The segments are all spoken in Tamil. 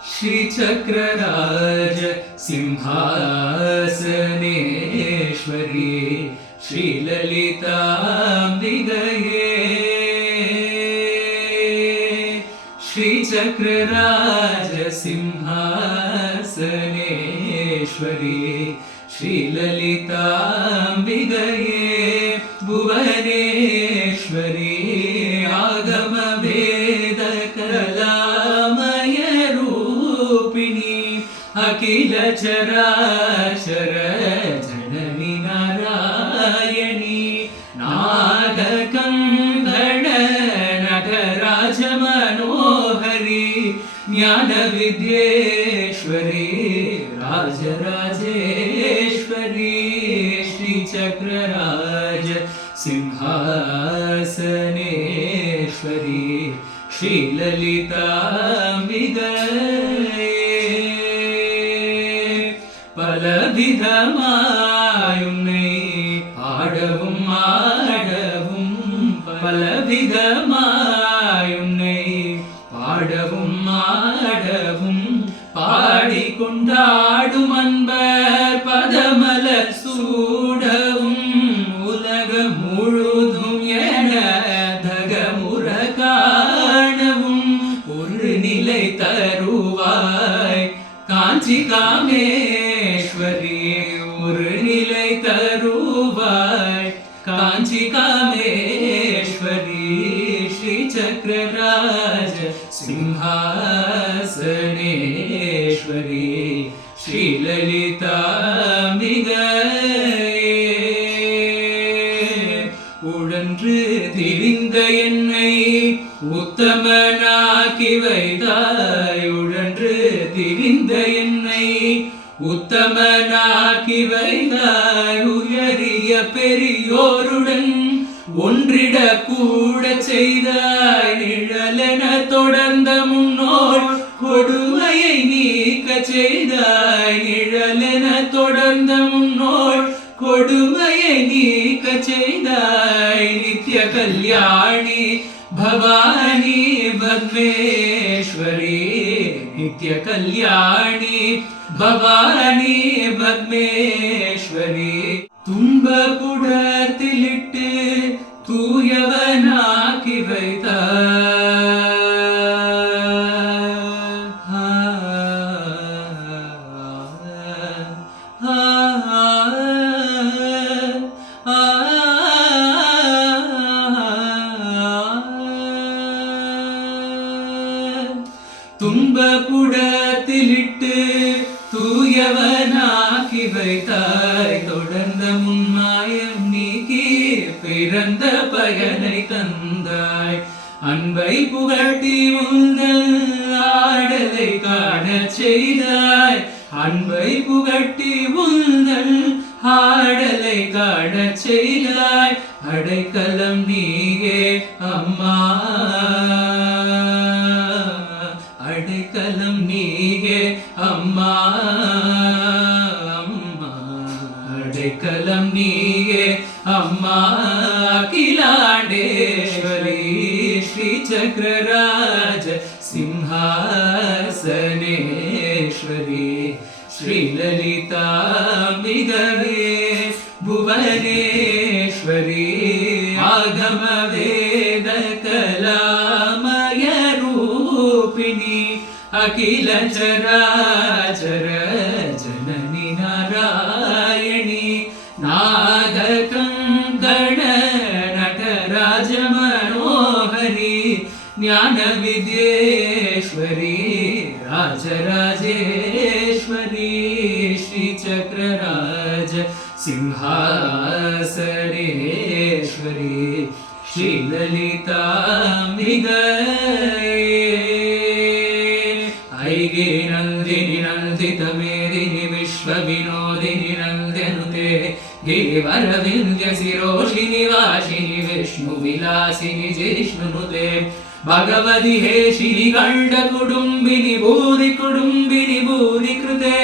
श्रीचक्रराज सिंहासनेश्वरी श्रीललिताम्बिकये श्रीचक्रराज सिंहासनेश्वरी श्रीललिताम्बिकये भुवनेश्वरी आगमवेद कलामय रूपिणी अखिल चराचर जननी नारायणी नागकङ्गण नटराज मनोहरी ज्ञान विद्येश्वरी राजराजेश्वरी श्रीचक्रराज सिंहासनेश्वरी श्रीललिताम्बिकये பலவிதமாயுன்னை ஆடவும் ஆடவும் பலவிதமாயுன்னை பாடவும் ஆடவும் பாடிக்கொண்டாடும் அன்பர் பதமலர் சூடவும் உலகம் முழுதும் என தகமுற காணவும் ஒரு நிலை தருவாய் காஞ்சி காமேஸ்வரி ஒரு நிலை தருவாய் காஞ்சி காமேஸ்வரி ஸ்ரீசக்கரராஜ சிம்ஹாசனேஸ்வரி ஸ்ரீலலிதாம்பிகையே உழன்று திரிந்த என்னை உத்தமனாக்கி வைத்தாய் உழன்று திரிந்த என்னை உத்தமனாக்கி வைத்தாய் உயரிய பெரியோருடன் ஒன்றிட கூட செய்தாய் நிழலென தொடர்ந்த முன்னோர் கொடுமையை நீக்க செய்தாய் நிழலென தொடர்ந்த முன்னோர் கொடுமையை நீக்க செய்தாய் நித்ய கல்யாணி भवानी பத்மேஸ்வரி நித்ய கல்யாணி भवानी பத்மேஸ்வரி துன்பப்புடத்திலிட்டு தூயவனாக்கி வைத்தாய் துன்பப்புடத்திலிட்டு தூயவனாக்கி வைத்தாய் தொடர்ந்த முன்மாயம் நீக்கி பிறந்த பயனை தந்தாய் அன்பை புகட்டி உந்தல் ஆடலை காண செய்தாய் அன்பை புகட்டி உந்தல் ஆடலை காண செய்தாய் அடைக்கலம் நீயே அம்மா அடைக்கலம் நீயே அம்மா அம்மா அடைக்கலம் நீயே அம்மா அகிலாண்டேஸ்வரி ஸ்ரீசக்கரராஜ சிம்ஹாசனேஸ்வரி ஸ்ரீலலிதாம்பிகையே புவனேஸ்வரி ஆகம வேத கலாமய रूपिणी अखिल चराचर जननी नारायणी नागकङ्गण नटराज मनोहरी ज्ञान विद्येश्वरी राजराजेश्वरी श्रीचक्रराज सिंहासनेश्वरी श्रीललिताम्बिகையே ऐगे नन्दिनि नन्दितमेदिनि विश्वविनोदिनि नन्दनुते गिरिवरविन्द्य शिरोषिनि वासिनि विष्णुविलासिनि जिष्णुनुते भगवति हे श्रीकण्ठ कुटुम्बिनि भूरि कृते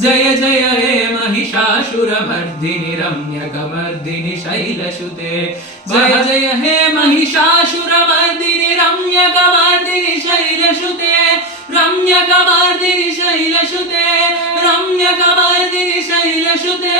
जय जय हे महिषासुरमर्दिनि रम्यकमर्दिनि शैलसुते जय जय हे महिषासुरमर्दिनि रम्यकमर्दिनि शैलसुते रम्य रम्यकवर्धिनि शैलसुते रम्यकवर्धिनि शैलसुते